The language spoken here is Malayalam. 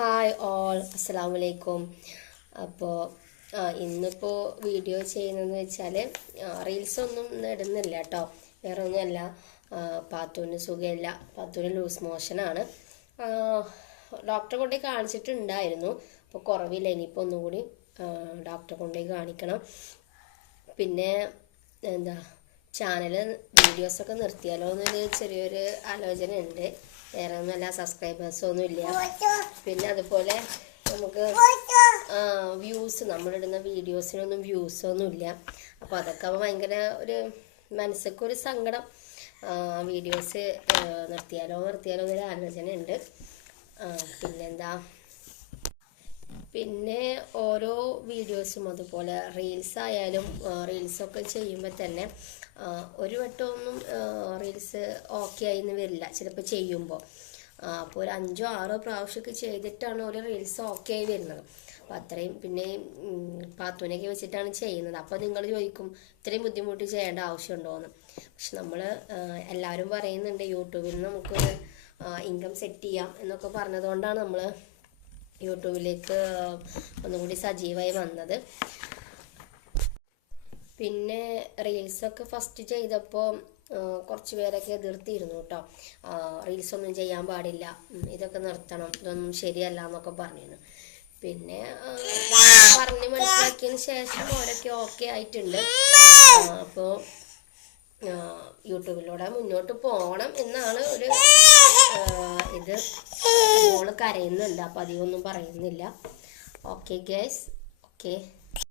ഹായ് ഓൾ അസ്സാം വലൈക്കും അപ്പോൾ ഇന്നിപ്പോൾ വീഡിയോ ചെയ്യുന്നതെന്ന് വെച്ചാൽ റീൽസൊന്നും ഇടുന്നില്ല കേട്ടോ വേറെ ഒന്നുമല്ല. പാത്തൂന് സുഖമില്ല. പാത്തൂന് ലൂസ് മോഷനാണ് ഡോക്ടറെ കൊണ്ടുപോയി കാണിച്ചിട്ടുണ്ടായിരുന്നു. അപ്പോൾ കുറവില്ല. ഇനിയിപ്പോൾ ഒന്നുകൂടി ഡോക്ടറെ കൊണ്ടുപോയി കാണിക്കണം. പിന്നെ എന്താ ചാനൽ വീഡിയോസൊക്കെ നിർത്തിയാലോ എന്നൊരു ചെറിയൊരു ആലോചന ഉണ്ട് വേറെ സബ്സ്ക്രൈബേഴ്സ് ഒന്നും ഇല്ല. പിന്നെ അതുപോലെ നമുക്ക് വ്യൂസ് നമ്മളിടുന്ന വീഡിയോസിനൊന്നും വ്യൂസ് ഒന്നും ഇല്ല. അപ്പോൾ അതൊക്കെ ഭയങ്കര ഒരു മനസ്സൊക്കെ സങ്കടം. വീഡിയോസ് നിർത്തിയാലോ നിർത്തിയാലോ എന്നൊരു ആലോചന ഉണ്ട് പിന്നെന്താ? പിന്നെ ഓരോ വീഡിയോസും അതുപോലെ റീൽസ് ആയാലും റീൽസൊക്കെ ചെയ്യുമ്പോൾ തന്നെ ഒരു വട്ടമൊന്നും റീൽസ് ഓക്കെ ആയി എന്ന് വരില്ല. ചിലപ്പോൾ ചെയ്യുമ്പോൾ അപ്പോൾ ഒരു അഞ്ചോ ആറോ പ്രാവശ്യമൊക്കെ ചെയ്തിട്ടാണ് ഒരു റീൽസ് ഓക്കെ ആയി വരുന്നത്. അപ്പം അത്രയും പിന്നെ പാത്തൂനൊക്കെ വെച്ചിട്ടാണ് ചെയ്യുന്നത്. അപ്പോൾ നിങ്ങൾ ചോദിക്കും ഇത്രയും ബുദ്ധിമുട്ട് ചെയ്യേണ്ട ആവശ്യമുണ്ടോയെന്ന് പക്ഷെ നമ്മൾ എല്ലാവരും പറയുന്നുണ്ട് യൂട്യൂബിൽ നമുക്ക് ഇൻകം സെറ്റ് ചെയ്യാം എന്നൊക്കെ പറഞ്ഞതുകൊണ്ടാണ് നമ്മൾ യൂട്യൂബിലേക്ക് ഒന്നുകൂടി സജീവമായി വന്നത്. പിന്നെ റീൽസൊക്കെ ഫസ്റ്റ് ചെയ്തപ്പോൾ കുറച്ച് പേരൊക്കെ എതിർത്തിരുന്നു കേട്ടോ റീൽസ് ഒന്നും ചെയ്യാൻ പാടില്ല. ഇതൊക്കെ നിർത്തണം. ഇതൊന്നും ശരിയല്ല എന്നൊക്കെ പറഞ്ഞിരുന്നു. പിന്നെ പറഞ്ഞ് മനസ്സിലാക്കിയതിന് ശേഷം അവരൊക്കെ ഓക്കെ ആയിട്ടുണ്ട്. അപ്പോൾ യൂട്യൂബിലൂടെ മുന്നോട്ട് പോകണം എന്നാണ് ഒരു ഇത്. മോൾ കരയുന്നുണ്ട് അപ്പം അധികമൊന്നും പറയുന്നില്ല. Okay guys okay